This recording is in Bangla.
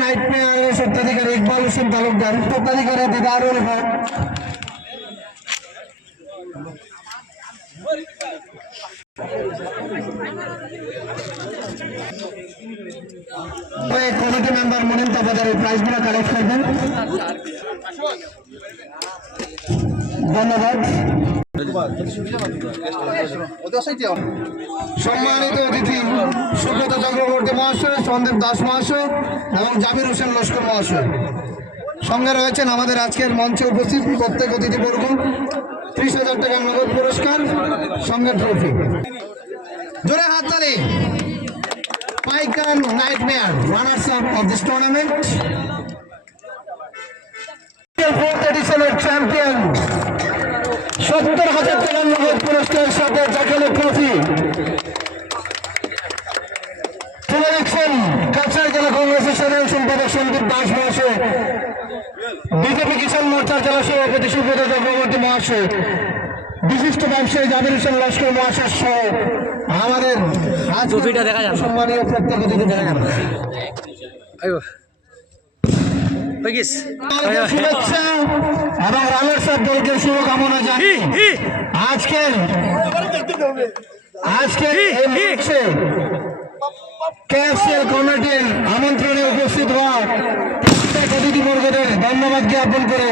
নাইটমেয়ারের সত্ত্বাধিকারী ইকবাল হোসেন তালুকদার, সত্ত্বাধিকারী দিদারুল হক, কমিটি মেম্বার মনিন তাবাদার এই প্রাইজগুলো কালেক্ট করবেন। ধন্যবাদ। সম্মানিত অতিথি সুব্রত চক্রবর্তী মহাশয়, সন্দীপ দাস মহাশয় এবং জামির হোসেন লস্কর মহাশয় সঙ্গে রয়েছেন। আমাদের আজকের মঞ্চে উপস্থিত প্রত্যেক অতিথিবর্গ 30,000 টাকা নগদ পুরস্কার সঙ্গে ট্রফি। জোরে হাততালি। Pycan Nightmare, runners up of this tournament. 4th edition champion 70,000 টাকা নগদ পুরস্কারের সাথে জাতীয় ট্রফি তুলে দিচ্ছেন কাছাড় জেলা কংগ্রেসের সাধারণ সম্পাদক সন্দীপ দাস মহাশয়, বিজেপি কিষাণ মোর্চার জেলা সভাপতি সুব্রত চক্রবর্তী মহাশয়, বিশিষ্ট ব্যবসায়ী জামির হোসেন লস্কর মহাশয় সহ আমাদের সম্মানীয় প্রত্যেক অতিথি দেখা যাবে। শুভেচ্ছা এবং রানার্স আপ দলকে শুভকামনা জানিয়ে আজকের এই মঞ্চে কেএফসিএল কমিটির আমন্ত্রণে উপস্থিত হওয়া প্রত্যেক অতিথিবর্গদের ধন্যবাদ জ্ঞাপন করে